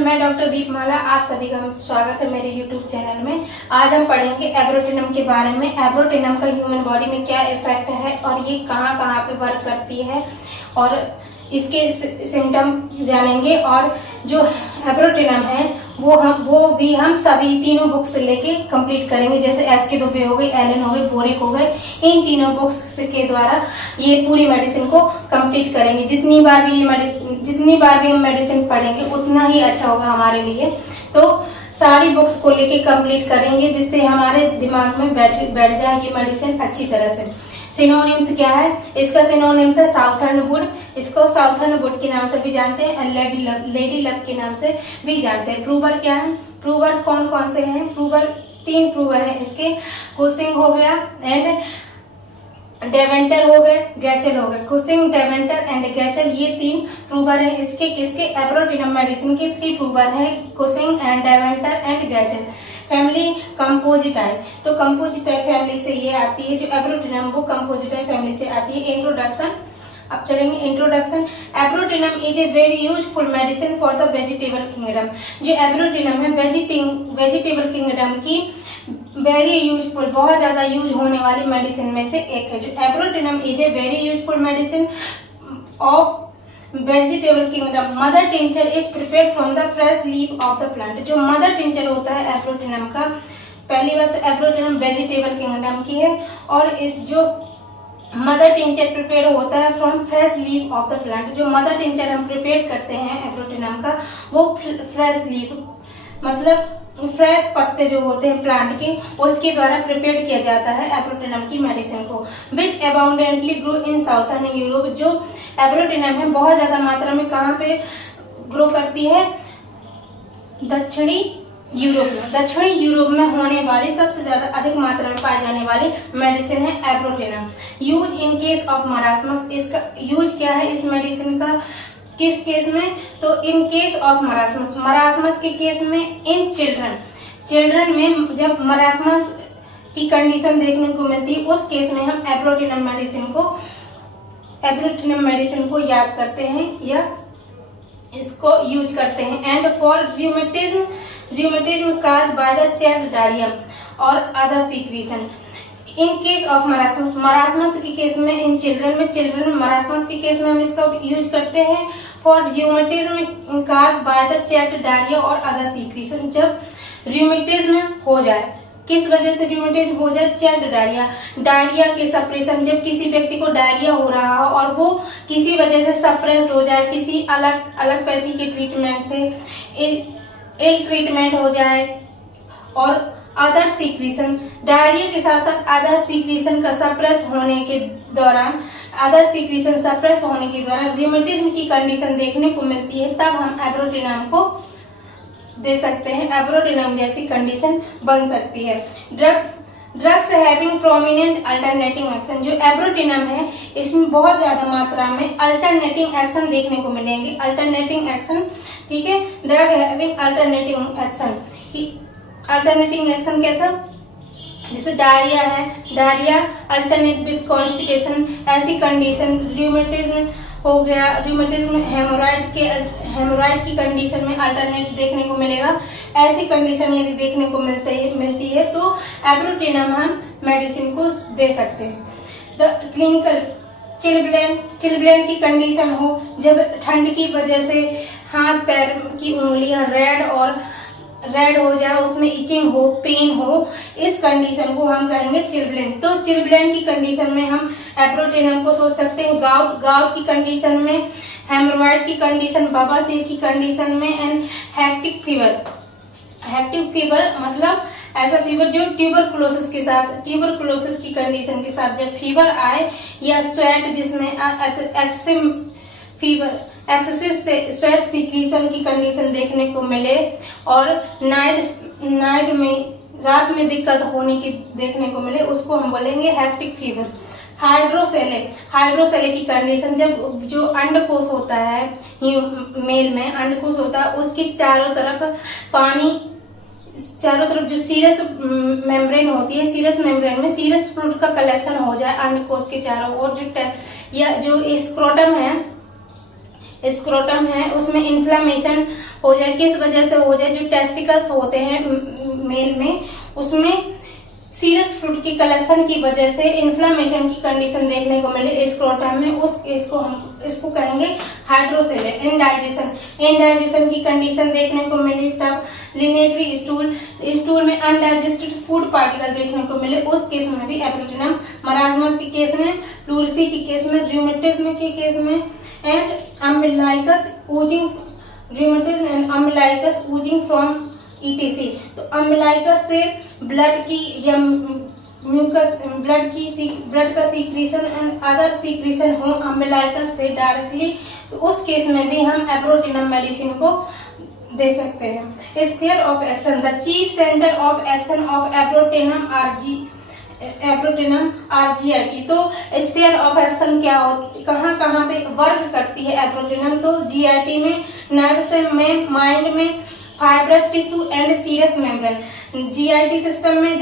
मैं डॉक्टर दीपमाला, आप सभी का स्वागत है मेरे यूट्यूब चैनल में। आज हम पढ़ेंगे एब्रोटिनम के बारे में। एब्रोटिनम का ह्यूमन बॉडी में क्या इफेक्ट है और ये कहाँ कहाँ पे वर्क करती है और इसके सिम्टम जानेंगे। और जो एब्रोटिनम है वो भी हम सभी तीनों बुक्स लेके कंप्लीट करेंगे, जैसे एस के दुबे हो गए, एलन हो गए, बोरिक हो गए। इन तीनों बुक्स के द्वारा ये पूरी मेडिसिन को कंप्लीट करेंगे। जितनी बार भी हम मेडिसिन पढ़ेंगे उतना ही अच्छा होगा हमारे लिए। तो सारी बुक्स को लेके कंप्लीट करेंगे जिससे हमारे दिमाग में बैठ जाए ये मेडिसिन अच्छी तरह से। सिनोनिम्स क्या है? इसका सिनोनिम्स है साउथर्न वुड। इसको साउथर्न वुड के नाम से भी जानते हैं और लेडी लव के नाम से भी जानते हैं। प्रूवर क्या है? प्रूवर कौन कौन से हैं? प्रूवर 3 प्रूवर है इसके। कुशिंग हो गया एंड डेवेंटर हो गए, गैचल हो गए। कुशिंग, डेवेंटर एंड गैचल, ये 3 प्रूवर है इसके। किसके? एब्रोटिनम मेडिसिन के 3 प्रूवर है, कुशिंग एंड डेवेंटर एंड गैचल। फैमिली कंपोजिटाई, तो कंपोजिटाई फैमिली से ये आती है। जो एब्रोटिनम वो कंपोजिटाई फैमिली से आती है। इंट्रोडक्शन, अब चलेंगे introduction. Abrotanum is a very useful medicine for the vegetable kingdom. जो एब्रोटिनम है वेजिटेबल किंगडम की वेरी यूजफुल, बहुत ज्यादा यूज होने वाली मेडिसिन में से एक है। जो abrotanum is a very useful medicine of vegetable kingdom. Mother tincture is prepared from the fresh leaf of the plant. जो मदर टिंचर होता है एब्रोटिनम का, पहली बात एब्रोटिनम वेजिटेबल किंगडम की है और इस जो मदर टिंचर प्रिपेयर होता है from fresh leaf of the plant. जो मदर टिंचर हम प्रिपेयर करते हैं एब्रोटिनम का, वो फ्रेश लीफ मतलब फ्रेश पत्ते जो होते हैं प्लांट के, उसके द्वारा प्रिपेयर किया जाता है एब्रोटिनम की मेडिसिन को। विच अबाउंडेंटली ग्रो इन साउथर्न यूरोप। जो एब्रोटिनम है बहुत ज्यादा मात्रा में कहाँ पे ग्रो करती है? दक्षिणी यूरोप में। दक्षिणी यूरोप में होने वाली सबसे ज्यादा अधिक मात्रा में पाई जाने वाली मेडिसिन है abrotanum. Use in case of marasmus. इसका यूज क्या है इस मेडिसिन का? किस केस में? तो in case of marasmus, marasmus के केस में। इन चिल्ड्रन में जब मरासमस की कंडीशन देखने को मिलती है उस केस में हम एब्रोटिनम मेडिसिन को याद करते हैं या इसको यूज करते हैं। And for rheumatism caused by the chapped diarrhoea और other secretion. In case of marasmus के केस में, इन चिल्ड्रन मरासमस के केस में हम इसका यूज करते हैं for rheumatism caused by the chapped diarrhoea और अदर सीक्रेशन। जब rheumatism हो जाए, किस वजह से rheumatism हो जाए? चैप्ड डायरिया के सप्रेशन। जब किसी व्यक्ति को डायरिया हो रहा हो और वो किसी वजह से सप्रेस्ड हो जाए, किसी अलग पैथी के ट्रीटमेंट से इल ट्रीटमेंट हो जाए और अदर सीक्रेशन, डायरिया के साथ साथ अदर सीक्रेशन का सप्रेस होने के दौरान rheumatism की कंडीशन देखने को मिलती है, तब हम एब्रोटिनम को दे सकते हैं। एब्रोटिनम जैसी कंडीशन बन सकती है। Drugs having prominent alternating action. जो एब्रोटिनम है इसमें बहुत ज्यादा मात्रा में अल्टरनेटिंग एक्शन देखने को मिलेंगे। अल्टरनेटिंग एक्शन, ठीक है। ड्रग हैविंग अल्टरनेटिंग एक्शन कैसा? जैसे डायरिया है, डायरिया अल्टरनेट विद कॉन्स्टिपेशन, ऐसी कंडीशन। र्यूमेटिज्म हो गया, र्यूमेटिज्म हेमोराइड की कंडीशन में अल्टरनेट देखने को मिलेगा। ऐसी कंडीशन यदि देखने को मिलती है तो एब्रोटिनम हम मेडिसिन को दे सकते हैं। द क्लिनिकल चिल्ब्लेन की कंडीशन हो, जब ठंड की वजह से हाथ पैर की उंगलियां रेड हो जाए, उसमें इचिंग हो, पेन हो, इस कंडीशन को हम कहेंगे चिल्ब्लेन। तो चिल्ब्लेन की कंडीशन में हम एब्रोटिनम को सोच सकते हैं। गाउट की कंडीशन में, हेमोरॉइड की कंडीशन, बवासीर की कंडीशन में एंड हेक्टिक फीवर मतलब ऐसा फीवर जो ट्यूबरकुलोसिस की कंडीशन के साथ जब फीवर आए, या स्वेट जिसमें एक्सेसिव स्वेट सीक्रेशन की कंडीशन देखने को मिले और नाइट में, रात में दिक्कत होने की देखने को मिले, उसको हम बोलेंगे हेक्टिक फीवर। हाइड्रोसेले की कंडीशन, जब जो अंडकोश होता है मेल में अंडकोश होता है, उसके चारों तरफ जो सीरस मेम्ब्रेन होती है, सीरस मेम्ब्रेन में सीरस फ्लूइड का कलेक्शन हो जाए अंडकोश के चारों ओर, जो स्क्रोटम है स्क्रोटम है उसमें इन्फ्लामेशन हो जाए, किस वजह से हो जाए, जो टेस्टिकल्स होते हैं मेल में उसमें सीरस फ्रूट की कलेक्शन की वजह से इन्फ्लामेशन की कंडीशन देखने को मिले स्क्रोटम में, उस केस को हम इसको कहेंगे हाइड्रोसेल। इंडाइजेशन की कंडीशन देखने को मिली तब लिनेटरी स्टूल में अनडाइजेस्टेड फूड पार्टिकल देखने को मिले, उस केस में भी एब्रोटिनम। मरासमस के केस में, प्लूरिसी के केस में, रूमेटिज्म के केस में एंड अम्बिलाइकस ऊजिंग फ्रॉम ETC। तो अम्बिलाइकस से ब्लड की या म्यूकस ब्लड का सीक्रेशन एंड अदर सीक्रेशन हो अम्बिलाइकस से डायरेक्टली, तो उस केस में भी हम एब्रोटिनम मेडिसिन को दे सकते हैं। Sphere of action, the chief centre of action of abrotanum are GIT। तो स्फीयर ऑफ एक्शन क्या हो, कहाँ कहाँ पे वर्क करती है एब्रोटिनम, तो GIT में, नर्व्स में, माइंड में, fibrous tissue and serous membrane. GIT system में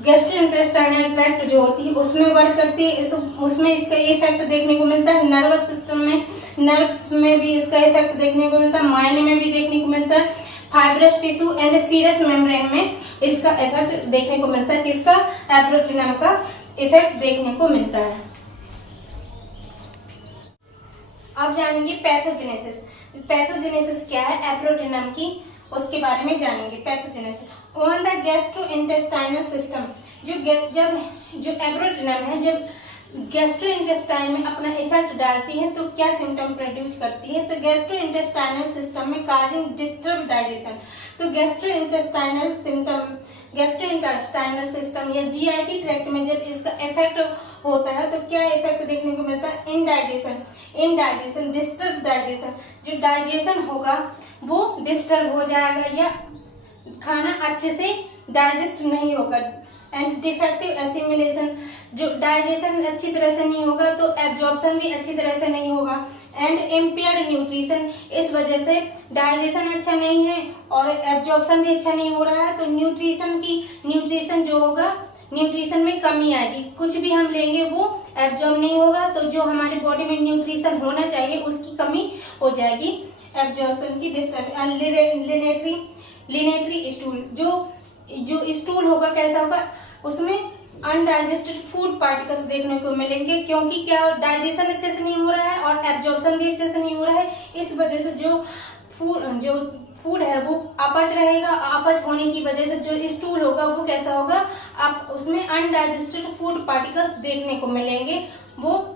गैस्ट्रोइंटेस्टाइनल ट्रैक्ट जो होती है उसमें वर्क करती है, उसमें इसका इफेक्ट देखने को मिलता है। नर्वस सिस्टम में, नर्व्स में भी इसका इफेक्ट देखने को मिलता है, माइंड में भी देखने को मिलता है, fibrous tissue and serous membrane में इसका इफेक्ट देखने को मिलता है। किसका? एब्रोटिनम का इफेक्ट देखने को मिलता है। अब जानेंगे पैथोजेनेसिस क्या है एब्रोटिनम की, उसके बारे में जानेंगे। Pathogenesis on the gastrointestinal system, जो एब्रोटिनम है जब गैस्ट्रोइंटेस्टाइन में अपना इफेक्ट डालती है तो क्या सिम्टम प्रोड्यूस करती है, तो गैस्ट्रोइंटेस्टाइनल सिस्टम में काजिंग डिस्टर्ब डाइजेशन। तो गैस्ट्रोइंटेस्टाइनल सिस्टम या GIT ट्रैक्ट में जब इसका इफेक्ट होता है तो क्या इफेक्ट देखने को मिलता है? Indigestion, disturb digestion. जो डाइजेशन होगा वो डिस्टर्ब हो जाएगा या खाना अच्छे से डाइजेस्ट नहीं होगा। एंड डिफेक्टिव एसिमिलेशन, जो डाइजेशन अच्छी तरह से नहीं होगा तो एब्जॉर्प्शन भी अच्छी तरह से नहीं होगा। एंड इम्पेयर्ड न्यूट्रिशन, इस वजह से डाइजेशन अच्छा नहीं है और एब्जॉर्प्शन भी अच्छा नहीं हो रहा है, तो न्यूट्रिशन जो होगा, न्यूट्रिशन में कमी आएगी। कुछ भी हम लेंगे वो एब्जॉर्ब नहीं होगा, तो जो हमारी बॉडी में न्यूट्रिशन होना चाहिए उसकी कमी हो जाएगी, एब्जॉर्प्शन की डिस्टर्ब। लिनेटरी स्टूल, जो स्टूल होगा कैसा होगा, उसमें अनडाइजेस्टेड फूड पार्टिकल्स देखने को मिलेंगे, क्योंकि क्या डाइजेशन अच्छे से नहीं हो रहा है और एब्जॉर्प्शन भी अच्छे से नहीं हो रहा है। इस वजह से जो फूड है वो अपच रहेगा, अपच होने की वजह से जो स्टूल होगा वो कैसा होगा, आप उसमें अनडाइजेस्टेड फूड पार्टिकल्स देखने को मिलेंगे। वो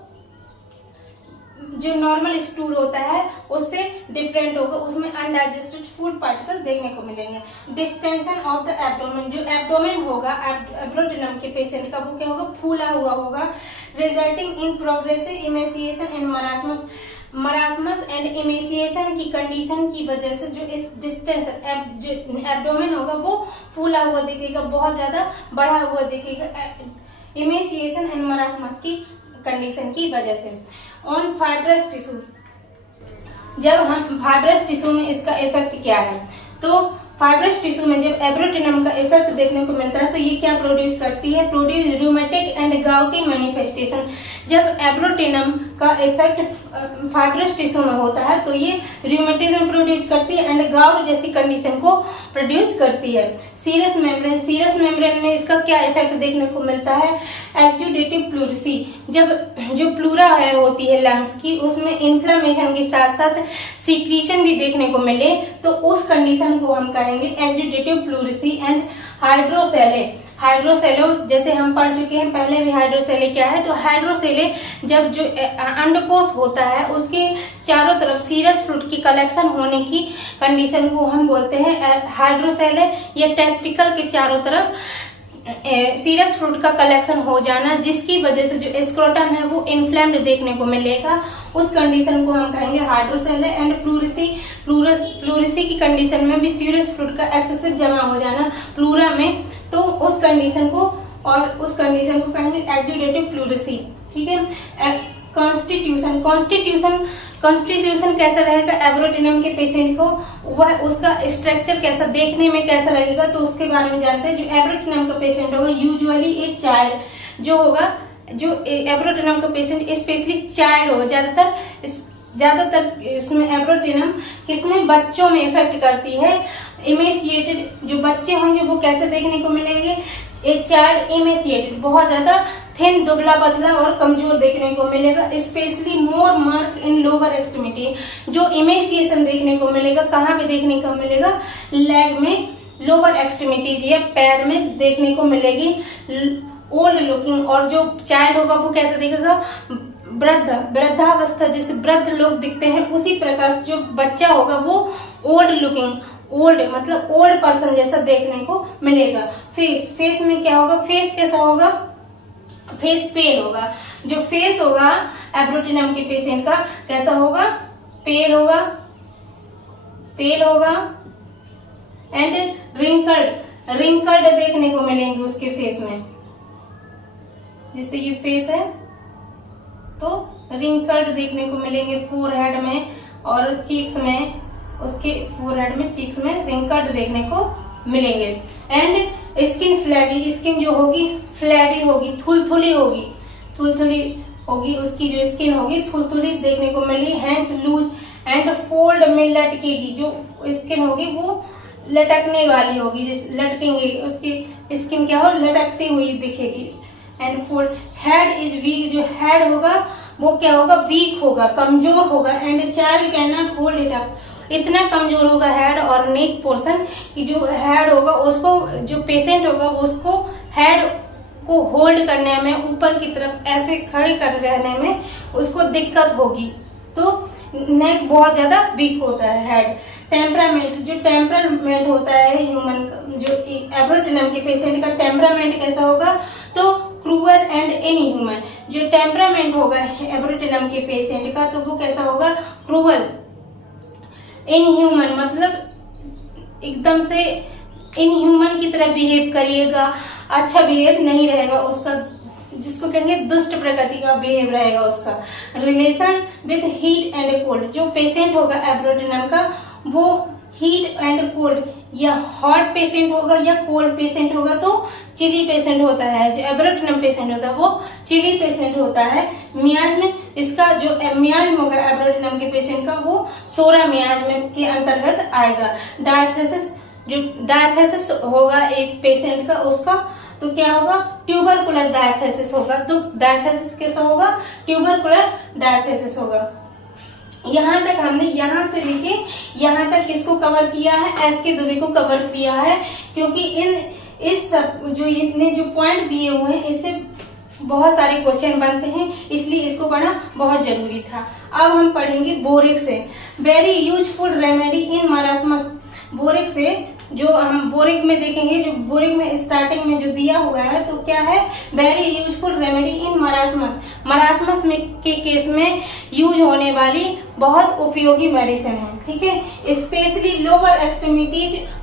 जो नॉर्मल स्टूल होता है उससे डिफरेंट होगा, उसमें अनडाइजेस्टेड फूड पार्टिकल देखने को मिलेंगे। डिस्टेंशन ऑफ द एब्डोमेन, जो एब्डोमेन होगा एब्रोटिनम के पेशेंट का वो क्या होगा, फूला हुआ होगा। Resulting in progressive emaciation and marasmus and emaciation की कंडीशन की वजह से जो इस डिस्टेंशन जो एब्डोमेन होगा वो फूला हुआ दिखेगा, बहुत ज्यादा बढ़ा हुआ दिखेगा, इमेसिएशन एंड मरासमस की कंडीशन की वजह से। ऑन फाइब्रस टिश्यू, जब हम फाइब्रस टिश्यू में इसका इफेक्ट क्या है, तो फाइब्रस टिश्यू में जब एब्रोटिनम का इफेक्ट देखने को मिलता है तो ये क्या प्रोड्यूस करती है, produce rheumatic and gouty manifestation. जब एब्रोटिनम का इफेक्ट फाइब्रस टिश्यू में होता है तो ये रूमेटिज्म प्रोड्यूस करती है एंड गाउट जैसी कंडीशन को प्रोड्यूस करती है। सीरस मेम्ब्रेन में इसका क्या इफेक्ट देखने को मिलता है, एक्जुडेटिव प्लूरिसी, जब जो प्लूरा है होती है लंग्स की उसमें इन्फ्लामेशन के साथ साथ सीक्रीशन भी देखने को मिले तो उस कंडीशन को हम कहेंगे एक्जुडेटिव प्लूरिसी। एंड हाइड्रोसेलो जैसे हम पढ़ चुके हैं पहले भी, हाइड्रोसेले क्या है, तो हाइड्रोसेले जब जो अंडकोश होता है उसके चारों तरफ सीरस फ्रूट की कलेक्शन होने की कंडीशन को हम बोलते हैं हाइड्रोसेले, या टेस्टिकल के चारों तरफ सीरस फ्रूट का कलेक्शन हो जाना जिसकी वजह से जो स्क्रोटम है वो इन्फ्लेम्ड देखने को मिलेगा, उस कंडीशन को हम कहेंगे हाइड्रोसेले। एंड प्लूरिसी की कंडीशन में भी सीरस फ्रूट का एक्सेसिव जमा हो जाना प्लूरा में, तो उस कंडीशन को कहेंगे एक्जुडेटिव प्लूरिसी। ठीक है। कॉन्स्टिट्यूशन कैसा रहेगा एब्रोटिनम के पेशेंट को, वह उसका स्ट्रक्चर कैसा देखने में कैसा लगेगा तो उसके बारे में जानते हैं। जो एब्रोटिनम का पेशेंट होगा यूजुअली ए चाइल्ड जो होगा, जो एब्रोटिनम का पेशेंट स्पेशली चाइल्ड होगा, ज्यादातर ज्यादातर इसमें एब्रोटिनम किसमें, बच्चों में इफेक्ट करती है। इमेसिएटेड जो बच्चे होंगे वो कैसे देखने को मिलेंगे, एक चाइल्ड इमेसिएटेड बहुत ज्यादा थिन, दुबला पतला और कमजोर देखने को मिलेगा। Specially more mark in lower extremity, जो इमेसिएशन देखने को मिलेगा कहाँ पे देखने को मिलेगा, लेग में, लोअर एक्सट्रीमिटीज या पैर में देखने को मिलेगी। ओल्ड लुकिंग, और जो चाइल्ड होगा वो कैसे दिखेगा, वृद्धावस्था, जैसे वृद्ध लोग दिखते हैं उसी प्रकार से जो बच्चा होगा वो ओल्ड लुकिंग, ओल्ड मतलब ओल्ड पर्सन जैसा देखने को मिलेगा। फेस में क्या होगा, फेस कैसा होगा, फेस पेल होगा। जो फेस होगा एब्रोटिनम के पेशेंट का कैसा होगा, पेल होगा एंड रिंकल्ड देखने को मिलेंगे उसके फेस में। जैसे ये फेस है तो रिंकल्ड देखने को मिलेंगे फोरहेड में और चीक्स में, उसके फोरहेड में चीक्स में रिंकल्ड देखने को मिलेंगे। एंड स्किन फ्लैबी, स्किन जो होगी फ्लैबी होगी, थुलथुली होगी, उसकी जो स्किन होगी थुलथुली देखने को मिलेगी। हैंड्स लूज एंड फोल्ड में लटकेगी, जो स्किन होगी वो लटकने वाली होगी, जैसे लटकेंगे, उसकी स्किन क्या हो, लटकती हुई दिखेगी। And fold, head is weak, जो हेड होगा वो क्या होगा, वीक होगा, कमजोर होगा। And child can not hold it up, इतना कमजोर होगा हेड और नेक पोर्शन कि जो हेड होगा उसको, जो पेशेंट होगा उसको हेड को होल्ड करने में, ऊपर की तरफ ऐसे खड़े कर रहने में उसको दिक्कत होगी। तो नेक बहुत ज्यादा वीक होता है हेड। टेम्परामेंट, जो टेम्परामेंट होता है ह्यूमन का, जो एब्रोटिनम के पेशेंट का टेम्परामेंट कैसा होगा, तो क्रूअल एंड इनह्यूमन। जो टेम्परामेंट होगा एब्रोटिनम के पेशेंट का तो वो कैसा होगा, क्रूअल, इनह्यूमन मतलब एकदम से इनह्यूमन की तरह बिहेव करिएगा, अच्छा बिहेव नहीं रहेगा उसका, जिसको कहेंगे दुष्ट प्रकृति का बिहेव रहेगा उसका। Relation with heat and cold, जो पेशेंट होगा एब्रोटिनम का वो हीट एंड कोल्ड या हॉट पेशेंट होगा या कोल्ड पेशेंट होगा तो चिली पेशेंट होता है। जो एब्रोटिनम पेशेंट होता है वो चिली पेशेंट होता है। मियाज में इसका जो मियाज होगा एब्रोटिनम के पेशेंट का वो सोरा मियाज में के अंतर्गत आएगा। डायथेसिस, जो डायथेसिस होगा एक पेशेंट का उसका तो क्या होगा, ट्यूबरकुलर डायथेसिस होगा। तो डायथेसिस कैसा होगा, ट्यूबरकुलर डायथेसिस होगा। यहाँ तक हमने यहाँ से लेके यहाँ तक किसको कवर किया है, एस के दुबे को कवर किया है, क्योंकि इस सब जो इतने जो पॉइंट दिए हुए हैं इससे बहुत सारे क्वेश्चन बनते हैं, इसलिए इसको पढ़ना बहुत जरूरी था। अब हम पढ़ेंगे बोरेक्स से, वेरी यूजफुल रेमेडी इन मरासमस। बोरेक्स से जो हम बोरिक में देखेंगे, जो बोरिक में स्टार्टिंग में जो दिया हुआ है तो क्या है, वेरी यूजफुल रेमेडी इन मरासमस। मरासमस में के केस में यूज होने वाली बहुत उपयोगी मेडिसिन है, ठीक है। स्पेशली लोअर एक्सट्रीमिटीज,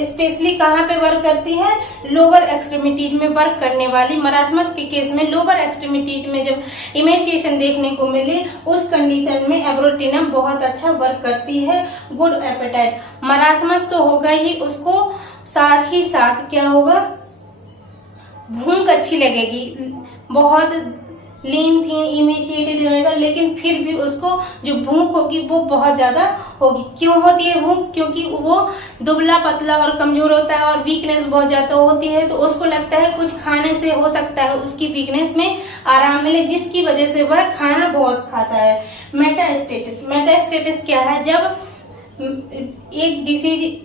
स्पेशली कहाँ पे वर्क करती है, लोअर एक्सट्रीमिटीज में वर्क करने वाली। मरासमस के केस में लोअर एक्सट्रीमिटीज में जब इमेसिएशन देखने को मिले उस कंडीशन में एब्रोटिनम बहुत अच्छा वर्क करती है। गुड एपेटाइट, मरासमस तो होगा ही, उसको साथ ही साथ क्या होगा, भूख अच्छी लगेगी, बहुत लीन थीन इमेशिएटेड रहेगा, लेकिन फिर भी उसको जो भूख होगी वो बहुत ज्यादा होगी। क्यों होती है भूख, क्योंकि वो दुबला पतला और कमजोर होता है और वीकनेस बहुत ज्यादा होती है, तो उसको लगता है कुछ खाने से हो सकता है उसकी वीकनेस में आराम मिले, जिसकी वजह से वह खाना बहुत खाता है। मेटास्टेटिस, मेटास्टेटिस क्या है, जब एक डिसीज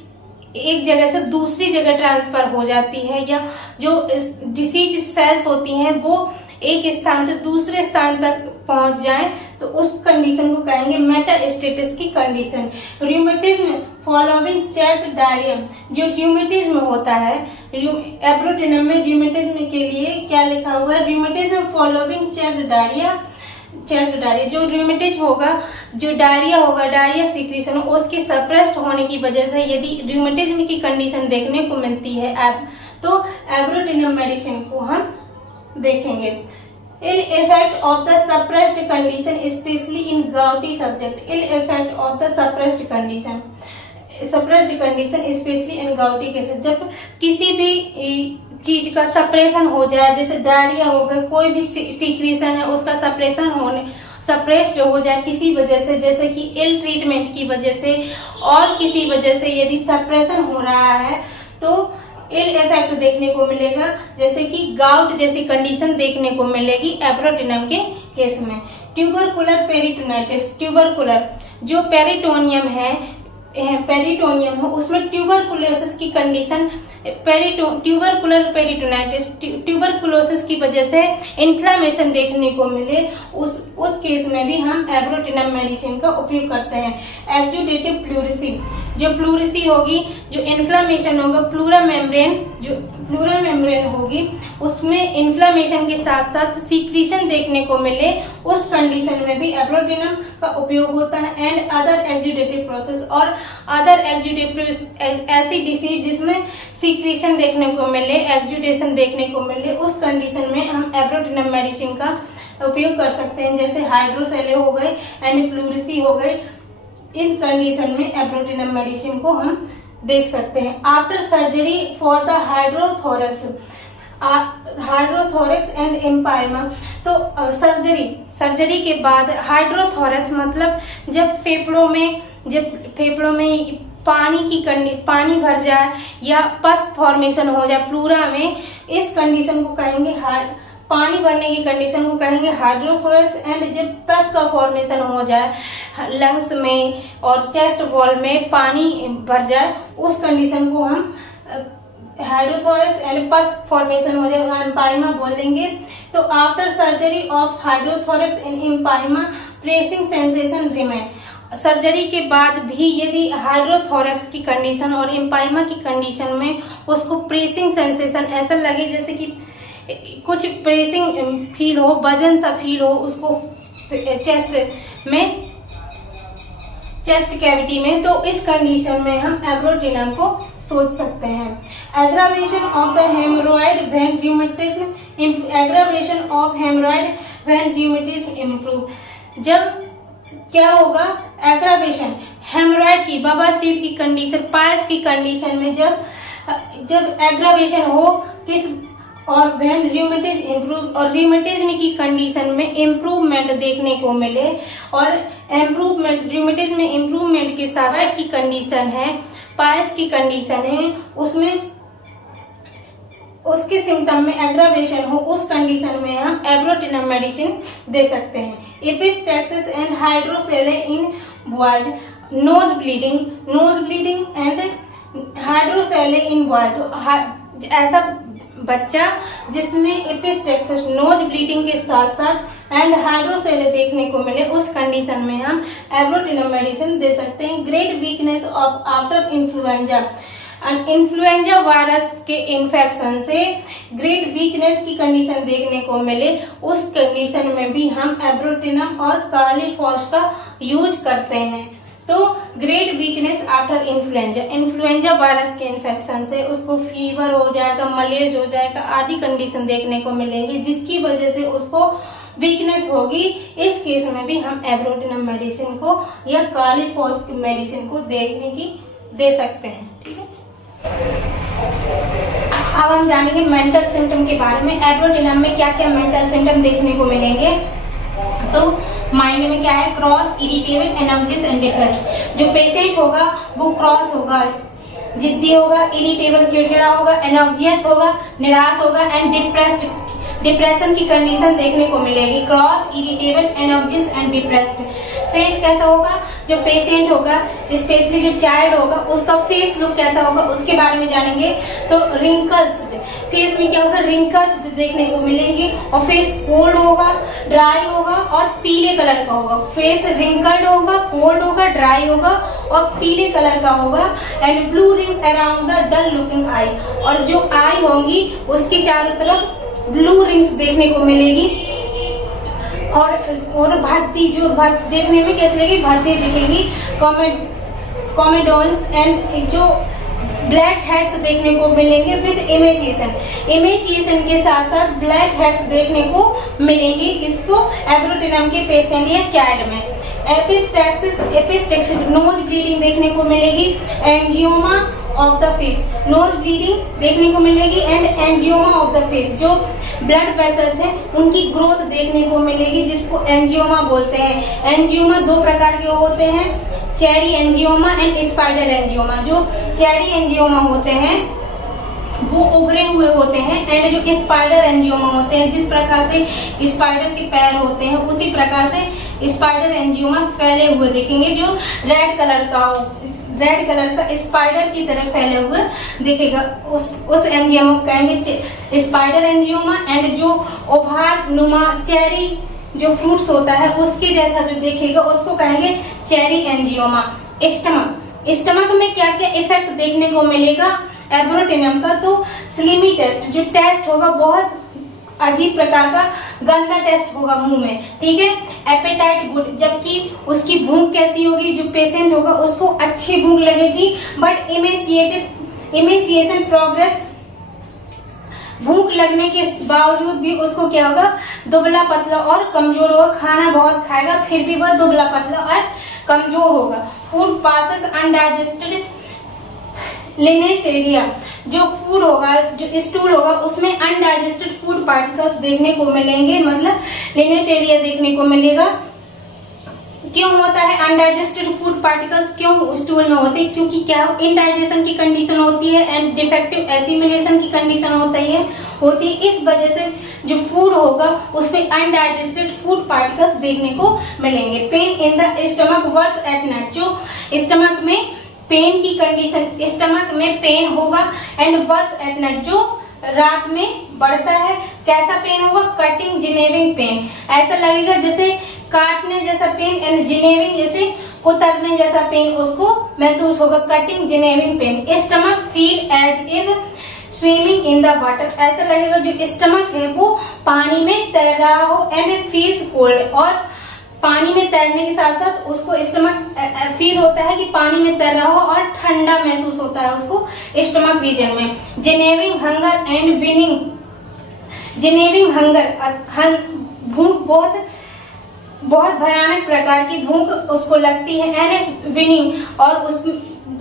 एक जगह से दूसरी जगह ट्रांसफर हो जाती है या जो डिसीज सेल्स होती हैं वो एक स्थान से दूसरे स्थान तक पहुंच जाए तो उस कंडीशन को कहेंगे मेटास्टेटिस की condition. Rheumatism following checked diarrhoea, जो रूमेटिज्म होता है, एब्रोटिनम में रूमेटिज्म के लिए क्या लिखा हुआ है, रूमेटिज्म फॉलोइंग चेक्ड डायरिया। जो रूमेटिज्म होगा, जो डायरिया होगा, डायरिया सिक्रीशन उसके सप्रेस्ड होने की वजह से यदि रूमेटिज्म की कंडीशन देखने को मिलती है तो एब्रोटिनम मेडिसिन को हम देखेंगे। Ill effect of the suppressed condition specially in gouty subject. Ill effect of the suppressed condition specially in gouty cases, जब किसी भी चीज का सप्रेशन हो जाए, जैसे डायरिया हो गया, कोई भी सीक्रेशन है उसका सप्रेस्ड हो जाए किसी वजह से, जैसे कि इल ट्रीटमेंट की वजह से और किसी वजह से यदि सप्रेशन हो रहा है तो इल इफेक्ट देखने को मिलेगा, जैसे कि गाउट जैसी कंडीशन देखने को मिलेगी एब्रोटिनम के केस में। ट्यूबरकुलर पेरिटोनाइटिस, ट्यूबरकुलर जो पेरिटोनियम है पेरिटोनियम हो उसमें ट्यूबरकुलोसिस की कंडीशन, ट्यूबरकुलर पेरिटोनाइटिस ट्यूबरकुलोसिस की वजह से इन्फ्लामेशन देखने को मिले, उस केस में भी हम एब्रोटिनम मेडिसिन का उपयोग करते हैं। एक्जुडेटिव प्लूरिसी, जो प्लूरिसी होगी, जो इन्फ्लामेशन होगा, प्लूरा मेम्ब्रेन होगी, उसमें इन्फ्लामेशन के साथ साथ सीक्रीशन देखने को मिले, उस कंडीशन में भी एब्रोटिनम का उपयोग होता है। एंड अदर एक्जुडेटिव प्रोसेस, और अदर एक्जुडेटिव ऐसी डिसीज जिसमें सीक्रीशन देखने को मिले, एक्जुडेशन देखने को मिले, उस कंडीशन में हम एब्रोटिनम मेडिसिन का उपयोग कर सकते हैं, जैसे हाइड्रोसेले हो गए एंड प्लूरिसी हो गए। इस कंडीशन में एब्रोटिनम मेडिसिन को हम देख सकते हैं। After surgery for the hydrothorax and empyema, तो सर्जरी के बाद हाइड्रोथोरेक्स मतलब जब फेफड़ों में पानी भर जाए या पस फॉर्मेशन हो जाए प्लूरा में, इस कंडीशन को कहेंगे पानी भरने की कंडीशन को कहेंगे हाइड्रोथोरेक्स। एंड जब पस का फॉर्मेशन हो जाए लंग्स में और चेस्ट वॉल में पानी भर जाए, उस कंडीशन को हम हाइड्रोथोरेक्स एंड पस फॉर्मेशन हो जाए एम्पाइमा बोल देंगे। तो after surgery of hydrothorax and empyema pressing sensation remain, surgery के बाद भी यदि हाइड्रोथोरेक्स की कंडीशन और एम्पाइमा की कंडीशन में उसको प्रेसिंग सेंसेशन ऐसा लगे जैसे कि कुछ प्रेसिंग फील हो, वजन सा फील हो उसको चेस्ट कैविटी में, तो इस कंडीशन में हम एब्रोटिनम को सोच सकते हैं। Aggravation of the haemorrhoid when rheumatism improve, जब क्या होगा एग्रावेशन हेमोरॉइड की, बवासीर की कंडीशन, पायस की कंडीशन में जब एग्रावेशन हो और व्हेन र्यूमेटिज्म इम्प्रूव, और र्यूमेटिज्म की कंडीशन में इम्प्रूवमेंट देखने को मिले, और र्यूमेटिज्म में इम्प्रूवमेंट के साथ की कंडीशन है, पायस की कंडीशन है, उसमें उसके सिम्टम में एग्रावेशन हो, उस कंडीशन में हम एब्रोटिनम मेडिसिन दे सकते हैं। Epistaxis and hydrocele in boys, nose bleeding and hydrocele in boys, तो ऐसा बच्चा जिसमें एपिस्टैक्सिस नोज ब्लीडिंग के साथ साथ एंड हाइड्रोसेले देखने को मिले, उस कंडीशन में हम एब्रोटिनम मेडिसिन दे सकते हैं। Great weakness of after influenza virus के इन्फेक्शन से ग्रेट वीकनेस की कंडीशन देखने को मिले, उस कंडीशन में भी हम एब्रोटिनम और कार्लीफॉस का यूज करते हैं। तो great weakness after influenza virus के इन्फेक्शन से उसको फीवर हो जाएगा, मलेज हो जाएगा, आदि कंडीशन देखने को मिलेंगी, जिसकी वजह से उसको वीकनेस होगी। इस केस में भी हम एब्रोटिनम मेडिसिन को या कार्लीफॉस की मेडिसिन को दे सकते हैं। ठीक है, अब हम जानेंगे मेंटल सिम्टम के बारे में। एब्रोटिनम में क्या क्या मेंटल सिम्टम देखने को मिलेंगे, तो माइंड में क्या है, cross, irritable, energies and depress. जो पेशेंट होगा वो क्रॉस होगा, जिद्दी होगा, इरिटेबल चिड़चिड़ा होगा, एनर्जियस होगा, निराश होगा एंड डिप्रेशन की कंडीशन देखने को मिलेगी। Cross, irritable, energies and depressed. Face कैसा होगा, जो पेशेंट होगा स्पेशली जो चाइल्ड होगा उसका फेस लुक कैसा होगा उसके बारे में जानेंगे। तो रिंकल्स, फेस में क्या होगा, रिंकल्स देखने को मिलेंगे, और फेस कोल्ड होगा, ड्राई होगा और पीले कलर का होगा। फेस रिंकल्ड होगा, कोल्ड होगा, ड्राई होगा और पीले कलर का होगा। And blue ring around the dull looking eye, और जो आई होंगी उसके चारों तरफ ब्लू रिंग्स देखने को मिलेगी। और भद्दी, जो देखने में कैसे लगेगी, भद्दी दिखेगी। कॉमेडोन्स एंड जो ब्लैक हेड्स देखने को मिलेंगे विद एमेसिएशन के साथ साथ ब्लैक हेड्स देखने को मिलेंगे। किसको, एब्रोटिनम के पेशेंट या चाइल्ड में। एपिस्टैक्सिस नोज ब्लीडिंग देखने को मिलेगी। Angioma of the face, nose bleeding देखने को मिलेगी and angioma of the face, जो ब्लड वेसल्स हैं उनकी ग्रोथ देखने को मिलेगी, जिसको एंजियोमा बोलते हैं। एंजियोमा दो प्रकार के होते हैं, चेरी एंजियोमा एंड स्पाइडर एंजियोमा। जो चेरी एंजियोमा होते हैं वो उभरे हुए होते हैं एंड जो स्पाइडर एंजियोमा होते हैं, जिस प्रकार से स्पाइडर के पैर होते हैं उसी प्रकार से स्पाइडर एंजियोमा फैले हुए दिखेंगे, जो रेड कलर का स्पाइडर की तरह फैले हुए दिखेगा। उस एंजियोमा को कहेंगे स्पाइडर एंजियोमा। एंड जो ओभार नुमा चेरी जो फ्रूट्स होता है उसके जैसा जो दिखेगा उसको कहेंगे चेरी एंजियोमा। स्टमक में क्या क्या इफेक्ट देखने को मिलेगा एब्रोटिनम का, तो स्लिमी टेस्ट जो टेस्ट होगा बहुत अजीब प्रकार का गंदा टेस्ट होगा मुंह में, ठीक है। एपेटाइट गुड, जबकि उसकी भूख कैसी होगी, जो पेशेंट होगा उसको अच्छी भूख लगेगी, बट इमेसिएशन प्रोग्रेस, भूख लगने के बावजूद भी उसको क्या होगा, दुबला पतला और कमजोर होगा। खाना बहुत खाएगा फिर भी वह दुबला पतला और कमजोर होगा। फूड पासेस अनडाइजेस्टेड लिनेटेरिया, जो फूड होगा, जो स्टूल होगा उसमें अनडाइजेस्टेड फूड पार्टिकल्स देखने को मिलेंगे, मतलब लिनेटेरिया देखने को मिलेगा। क्यों होता है अनडाइजेस्टेड फूड पार्टिकल्स, क्यों स्टूल में होते हैं, क्योंकि क्या इनडाइजेशन की कंडीशन होती है एंड डिफेक्टिव एसिमिलेशन की कंडीशन होती है। इस वजह से जो फूड होगा उसमें अनडाइजेस्टेड फूड पार्टिकल्स देखने को मिलेंगे। Pain in the stomach worse at night, जो स्टमक में पेन की कंडीशन, स्टमक में पेन होगा एंड वर्स एट नाइट, जो रात में बढ़ता है। कैसा पेन होगा, कटिंग जिनेविंग पेन, ऐसा लगेगा जैसे काटने जैसा पेन एंड जिनेविंग जैसे कुतरने जैसा पेन उसको महसूस होगा, cutting gnawing pain. Stomach feel as if swimming in the water, ऐसा लगेगा जो स्टमक है वो पानी में तैर रहा हो एंड फील्स कोल्ड, और पानी में तैरने के साथ साथ उसको स्टमक फील होता है कि पानी में तैर रहा हो और ठंडा महसूस होता है उसको स्टमक रीजन में। जेनेविंग हंगर एंड विनिंग, जेनेविंग हंगर, भूख बहुत भयानक प्रकार की भूख उसको लगती है एंड विनिंग, और उस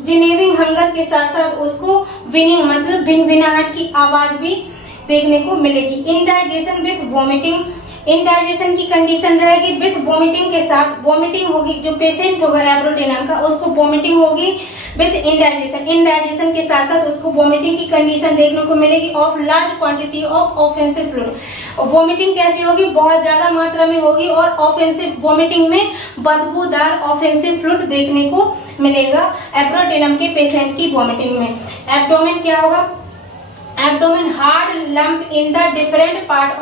जेनेविंग हंगर के साथ साथ उसको विनिंग मतलब भिनभिनाहट की आवाज भी देखने को मिलेगी। इंडाइजेशन विथ वॉमिटिंग, इनडाइजेशन की कंडीशन रहेगी विथ वॉमिटिंग के साथ, वॉमिटिंग होगी, जो पेशेंट होगा एब्रोटिनम का उसको वॉमिटिंग होगी विथ इंडाइजेशन, इंडाइजेशन के साथ साथ उसको वॉमिटिंग की कंडीशन देखने को मिलेगी of large quantity of offensive fluid. Vomiting कैसी होगी, बहुत ज्यादा मात्रा में होगी और ऑफेंसिव वॉमिटिंग में बदबूदार ऑफेंसिव फ्लूइड देखने को मिलेगा एब्रोटिनम के पेशेंट की वॉमिटिंग में। एब्डोमेन क्या होगा, abdomen hard lump in the different part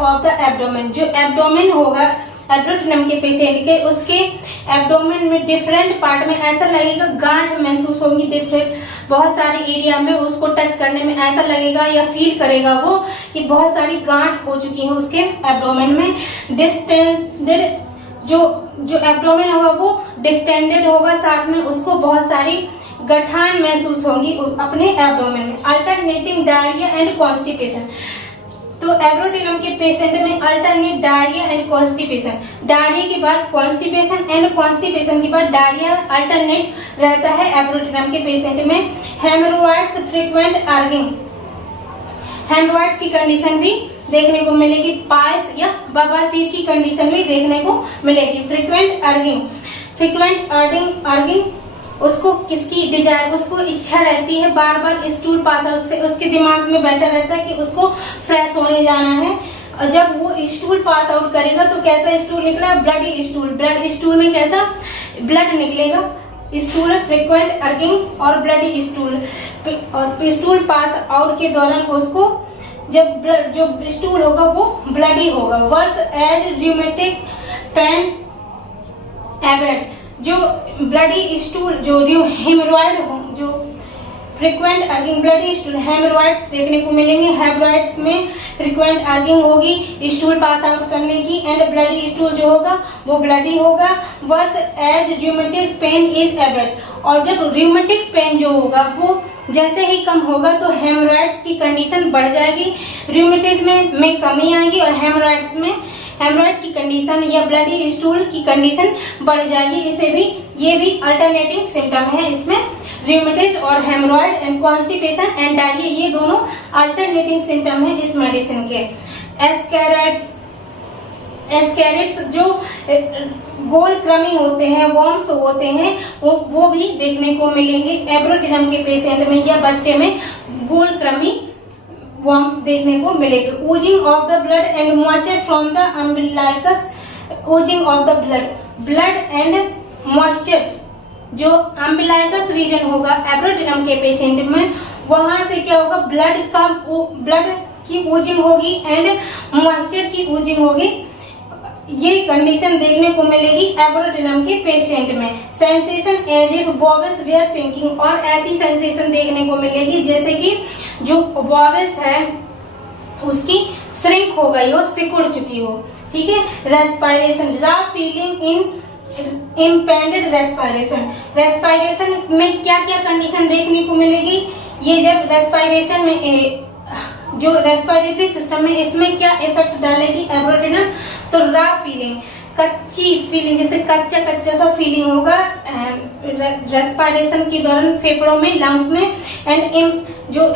of the abdomen, जो एब्डोमेन होगा एब्रोटिनम के पेशेंट के, उसके एब्डोमेन में डिफरेंट पार्ट में ऐसा लगेगा गांठ महसूस होगी, डिफरेंट बहुत सारे एरिया में उसको टच करने में ऐसा लगेगा या फील करेगा वो कि बहुत सारी गांठ हो चुकी है उसके एब्डोमेन में। डिस्टेंडेड, जो एब्डोमेन होगा वो डिस्टेंडेड होगा, साथ में उसको बहुत सारी गठान महसूस होगी अपने एब्डोमेन में। अल्टरनेटिंग डायरिया एंड कॉन्स्टिपेशन, तो एब्रोटिनम के पेशेंट में alternate diarrhoea and constipation, diarrhoea के बाद कॉन्स्टिपेशन एंड कॉन्स्टिपेशन के बाद डायरिया अल्टरनेट रहता है एब्रोटिनम के पेशेंट में। हेमरोइड्स फ्रीक्वेंट अर्गिंग, हेमरोइड्स की कंडीशन भी देखने को मिलेगी। पायस या बवासीर की कंडीशन भी देखने को मिलेगी। फ्रीक्वेंट अर्गिंग उसको किसकी डिजायर, उसको इच्छा रहती है बार बार स्टूल पास आउट से, उसके दिमाग में बैठा रहता है कि उसको फ्रेश होने जाना है। और जब वो स्टूल पास आउट करेगा तो कैसा स्टूल निकला, ब्लडी स्टूल, ब्लड स्टूल में कैसा ब्लड निकलेगा, स्टूल फ्रीक्वेंट अर्गिंग और ब्लडी स्टूल। और स्टूल पास आउट के दौरान उसको जब जो स्टूल होगा वो ब्लडी होगा। Worse as rheumatic pain abate, जो ब्लडी स्टूल, जो हेमरॉइड, जो frequent urging bloody stool, haemorrhoids देखने को मिलेंगे। हेमरॉइड्स में फ्रीक्वेंट अर्गिंग होगी स्टूल पास आउट करने की एंड ब्लडी स्टूल जो होगा वो ब्लडी होगा। Worse as rheumatic pain is abate, और जब र्यूमेटिक पेन जो होगा वो जैसे ही कम होगा तो हेमरॉइड्स की कंडीशन बढ़ जाएगी, र्यूमेटिज्म में कमी आएगी और हेमरॉइड्स में हेमरॉइड की कंडीशन या ब्लडी स्टूल की कंडीशन बढ़ जाएगी। इसे भी ये भी अल्टरनेटिंग सिम्टम है। इसमें रिमेटिज और haemorrhoid and constipation and diarrhoea, ये दोनों अल्टरनेटिंग सिम्टम है इस मेडिसिन के। एस्केरिड्स जो गोल कृमि होते हैं, वॉर्म्स होते हैं, वो भी देखने को मिलेंगे एब्रोटिनम के पेशेंट में या बच्चे में गोल कृमि वॉर्म्स देखने को मिलेंगे। Oozing of the blood and moisture from the umbilicus, oozing of the blood and moisture, जो अम्बिलाइकस रीजन होगा एब्रोटिनम के पेशेंट में, वहां से क्या होगा, ब्लड की ओजिंग होगी एंड मॉइस्चर की ओजिंग होगी। ये कंडीशन देखने को मिलेगी एब्रोटिनम के पेशेंट में। Sensation as if bowels were sinking, और ऐसी सेंसेशन देखने को मिलेगी जैसे कि जो बॉबल्स है उसकी श्रिंक हो गई हो, सिकुड़ चुकी हो। ठीक है। Respiration, rough feeling in impeded respiration, respiration में क्या क्या कंडीशन देखने को मिलेगी, ये जब रेस्पिरेशन में जो रेस्पिरेटरी सिस्टम में इसमें क्या इफेक्ट डालेगी एब्रोटिनम, तो रफ फीलिंग, कच्ची फीलिंग, जैसे कच्चा कच्चा सा फीलिंग होगा रेस्पिरेशन के दौरान फेफड़ों में, लंग्स में, एंड जो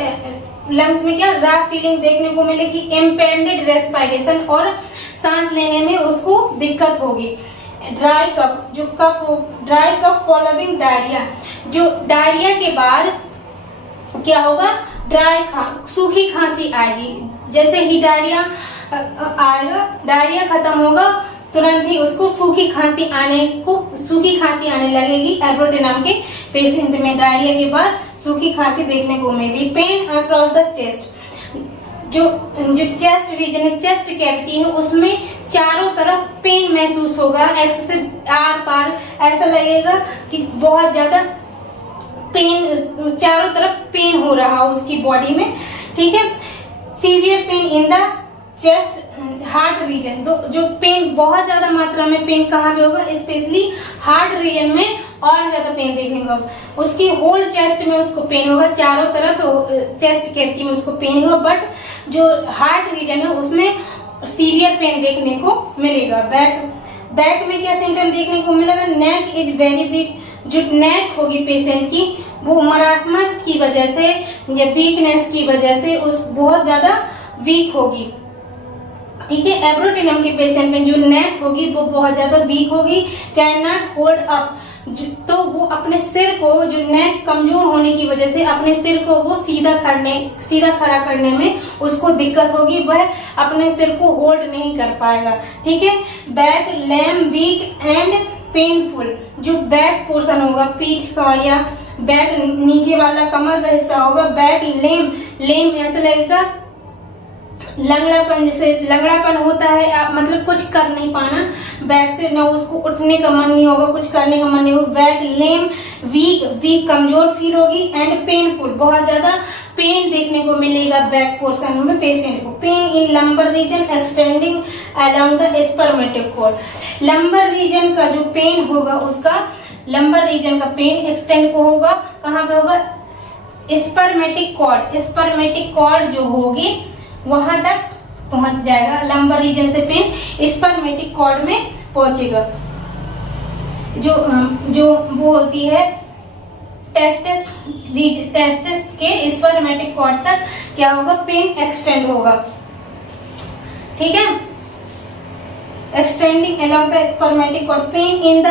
लंग्स में क्या रफ फीलिंग देखने को मिलेगी। इम्पेंडेड रेस्पिरेशन, और सांस लेने में उसको दिक्कत होगी। ड्राई कफ, जो कफ, ड्राई कफ फॉलोइंग डायरिया, जो डायरिया के बाद क्या होगा, सूखी खांसी आएगी। जैसे ही डायरिया आएगा, डायरिया खत्म होगा, तुरंत ही उसको सूखी खांसी आने लगेगी एब्रोटिनम के पेशेंट में। डायरिया के बाद सूखी खांसी देखने को मिली। पेन अक्रॉस द चेस्ट, जो चेस्ट रीजन है, चेस्ट कैविटी है, उसमें चारों तरफ पेन महसूस होगा, एक्सेसिव आर पार, ऐसा लगेगा कि बहुत ज्यादा पेन, चारों तरफ पेन हो रहा हो उसकी बॉडी में। ठीक है। Severe pain in the chest heart region, तो जो पेन बहुत ज्यादा मात्रा में पेन कहाँ पे होगा, स्पेशली हार्ट रीजन में और ज्यादा पेन देखने को, उसकी होल चेस्ट में उसको पेन होगा, चारों तरफ चेस्ट कैविटी में उसको पेन होगा, बट जो हार्ट रीजन है उसमें सीवियर पेन देखने को मिलेगा। बैक में क्या सिम्टम देखने को मिलेगा, नेक इज वेरी वीक, जो नेक होगी पेशेंट की वो मरासमस की वजह से या वीकनेस की वजह से उस बहुत ज्यादा वीक होगी। ठीक है। एब्रोटिनम के पेशेंट में जो नेक होगी वो बहुत ज्यादा वीक होगी, कैन नॉट होल्ड अप, तो वो अपने सिर को, जो नेक कमजोर होने की वजह से अपने सिर को वो सीधा खड़ा करने में उसको दिक्कत होगी, वह अपने सिर को होल्ड नहीं कर पाएगा। ठीक है। Back lame weak and painful, जो बैक पोर्शन होगा पीठ का या बैक नीचे वाला कमर का हिस्सा होगा, बैक लेम ऐसा लगेगा लंगड़ापन, जैसे लंगड़ापन होता है, मतलब कुछ कर नहीं पाना, बैक से ना उसको उठने का मन नहीं होगा, कुछ करने का मन नहीं होगा। बैक लेम वीक कमजोर फील होगी एंड पेनफुल, बहुत ज्यादा पेन देखने को मिलेगा बैक पोर्शन में पेशेंट को। Pain in lumbar region extending along the spermatic cord, lumbar region का जो पेन होगा उसका, लंबर रीजन का पेन एक्सटेंड को होगा, कहाँ पे होगा, स्पर्मेटिक कॉर्ड जो होगी वहां तक पहुंच जाएगा। लंबर रीजन से पेन स्पर्मेटिक कॉर्ड में पहुंचेगा। जो वो होती है टेस्टिस के स्पर्मेटिक कॉर्ड तक क्या होगा, पेन एक्सटेंड होगा। ठीक है। Extending along the spermatic cord, pain in the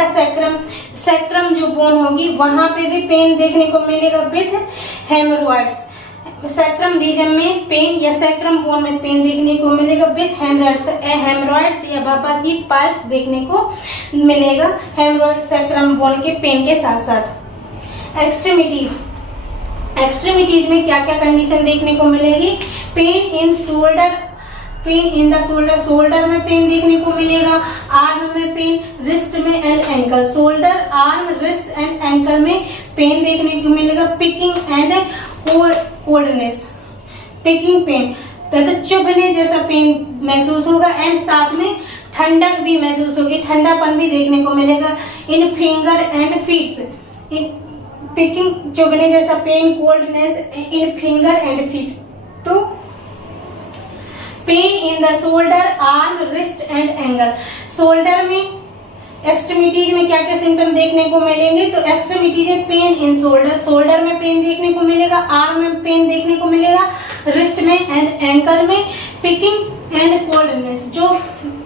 sacrum जो बोन होगी वहां पे भी पेन देखने को मिलेगा विथ हेमरॉइड्स। सैक्रम रीजन में पेन या सैक्रम बोन में पेन देखने को मिलेगा विथ हेमरॉइड्स या बाबासी पाल्स देखने को मिलेगा हेमरॉइड सैक्रम बोन के पेन के साथ साथ। एक्सट्रीमिटीज में क्या क्या कंडीशन देखने को मिलेगी, पेन इन द शोल्डर में पेन देखने को मिलेगा, आर्म में पेन, रिस्ट में and ankle, shoulder, arm, wrist and ankle में पेन देखने को मिलेगा। Picking and coldness, picking pain, तो चुभने जैसा पेन महसूस होगा एंड साथ में ठंडक भी महसूस होगी, ठंडापन भी देखने को मिलेगा। In finger and feets, pricking चुभने जैसा pain, coldness in finger and feet. तो pain in the shoulder, arm, wrist and ankle, shoulder में एक्सट्रीमिटीज में क्या क्या सिम्टम देखने को मिलेंगे, तो एक्सट्रीमिटीज में पेन इन शोल्डर, शोल्डर में पेन देखने को मिलेगा, आर्म में पेन देखने को मिलेगा, रिस्ट में एंड एंकल में पिकिंग एंड कोल्डनेस, जो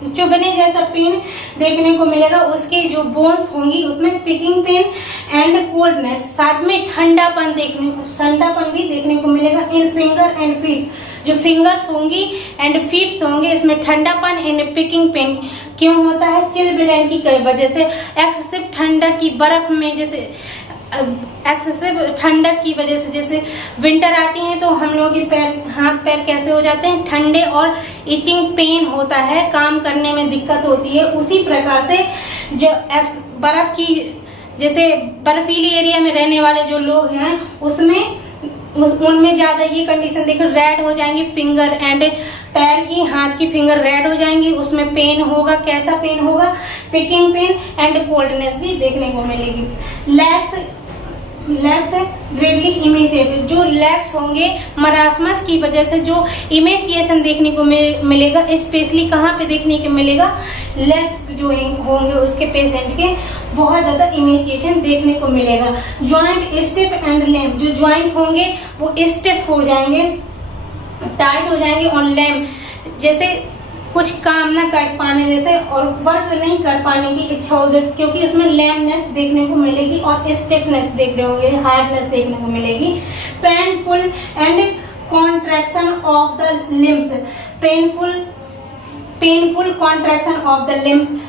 चुभने जैसा पेन देखने को मिलेगा। उसके जो बोन्स होंगी उसमें पिकिंग पेन एंड कोल्डनेस, साथ में ठंडापन भी देखने को मिलेगा। इन फिंगर एंड फीट, जो फिंगर्स होंगी एंड फीट्स होंगे इसमें ठंडापन एंड पिकिंग पेन क्यों होता है, चिलबिलेन की वजह से, एक्सेसिव ठंडक की बर्फ में, जैसे एक्सेसिव ठंडक की वजह से, जैसे विंटर आती है तो हम लोगों के पैर, हाथ पैर कैसे हो जाते हैं, ठंडे और इचिंग पेन होता है, काम करने में दिक्कत होती है। उसी प्रकार से जो बर्फ की, जैसे बर्फीली एरिया में रहने वाले जो लोग हैं उनमें ज्यादा ये कंडीशन देखो, रेड हो जाएंगी फिंगर एंड पैर की, हाथ की फिंगर रेड हो जाएंगी, उसमें पेन होगा। कैसा पेन होगा, पिकिंग पेन एंड कोल्डनेस भी देखने को मिलेगी। लेग्स है ग्रेटली इमेशिएटेड, जो लेग्स होंगे मरासमस की वजह से जो इमेशिएशन देखने को मिलेगा, स्पेशली कहाँ पे देखने को मिलेगा, लेग्स जो होंगे उसके पेशेंट के बहुत ज्यादा इमेशिएशन देखने को मिलेगा। जॉइंट स्टिफ एंड लेम, जो जॉइंट होंगे वो स्टिफ हो जाएंगे, टाइट हो जाएंगे, और लेम जैसे कुछ काम ना कर पाने जैसे और वर्क नहीं कर पाने की इच्छा होगी, क्योंकि उसमें लैमनेस देखने को मिलेगी और स्टिफनेस देख रहे होंगे, हार्डनेस देखने को मिलेगी। Painful and contraction of the limbs, painful contraction of the limb,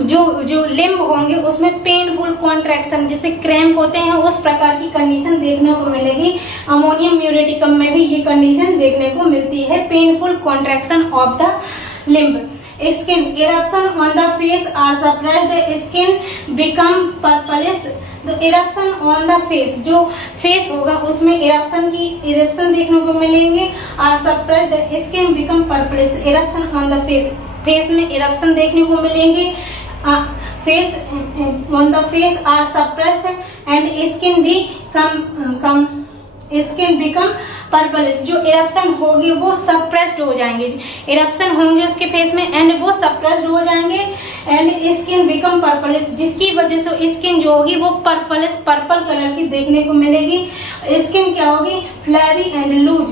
जो लिम्ब होंगे उसमें पेनफुल कॉन्ट्रैक्शन, जैसे क्रैम्प होते हैं उस प्रकार की कंडीशन देखने को मिलेगी। अमोनियम म्यूरेटिकम में भी ये कंडीशन देखने को मिलती है, painful contraction of the limb. Skin eruption on the face are suppressed, skin become purplish, तो इरप्शन ऑन द फेस, जो फेस होगा उसमें इरप्शन देखने को मिलेंगे। Are suppressed, skin become purplish, eruption on the face, face में eruption देखने को मिलेंगे। Face on the face are suppressed and skin भी स्किन बिकम पर्पलिश, जो इरप्शन होगी वो सप्रेस्ड हो जाएंगे, इरप्शन होंगे उसके फेस में एंड वो सप्रेस्ड हो जाएंगे। एंड स्किन बिकम पर्पलिश, जिसकी वजह से स्किन जो होगी वो पर्पल कलर की देखने को मिलेगी। स्किन क्या होगी, flabby and loose,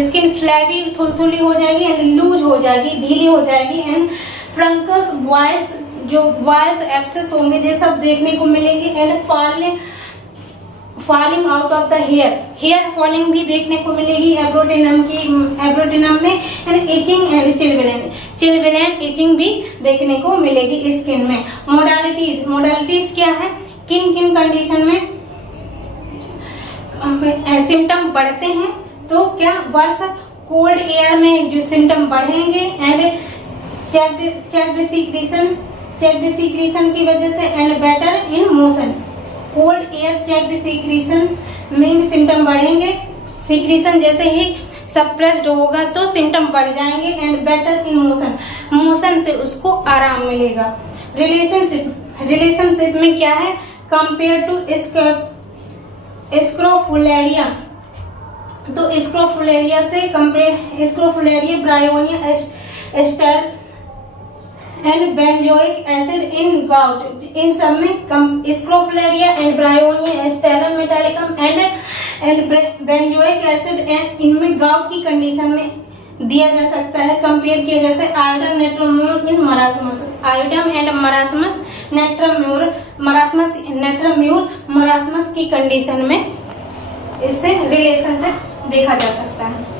skin flabby थुलथुली हो जाएगी एंड लूज हो जाएगी, ढीली हो जाएगी। एंड फ्रंकस वॉइस, जो वॉइस एब्सेस होंगे ये सब देखने को मिलेंगे। And falling out of the hair falling भी देखने को मिलेगी एब्रोटिनम में। And itching and chilblain itching भी देखने को मिलेगी स्किन में। मोडालिटीज क्या है, किन कंडीशन में सिम्टम बढ़ते हैं, तो क्या वर्ष कोल्ड एयर में जो सिम्टम बढ़ेंगे। एंड चेक्ड सीक्रेशन की वजह से। And better in motion, cold air checked secretion में सिम्टम बढ़ेंगे, सीक्रेशन जैसे ही सप्रेस्ड होगा तो सिम्टम बढ़ जाएंगे। एंड बेटर इन मोशन से उसको आराम मिलेगा। रिलेशनशिप में क्या है, कंपेयर टू स्क्रोफुलेरिया, तो स्क्रोफुलेरिया से compare, scrophularia bryonia aster and benzoic acid in gout, इन सब में scrophularia and bryonia asterum metallicum and benzoic acid and इनमें गाउट की कंडीशन में दिया जा सकता है, कंपेयर किया जैसे iodum natrum mur in marasmus, iodum and marasmus natrum mur marasmus की कंडीशन में इससे रिलेशनशिप देखा जा सकता है।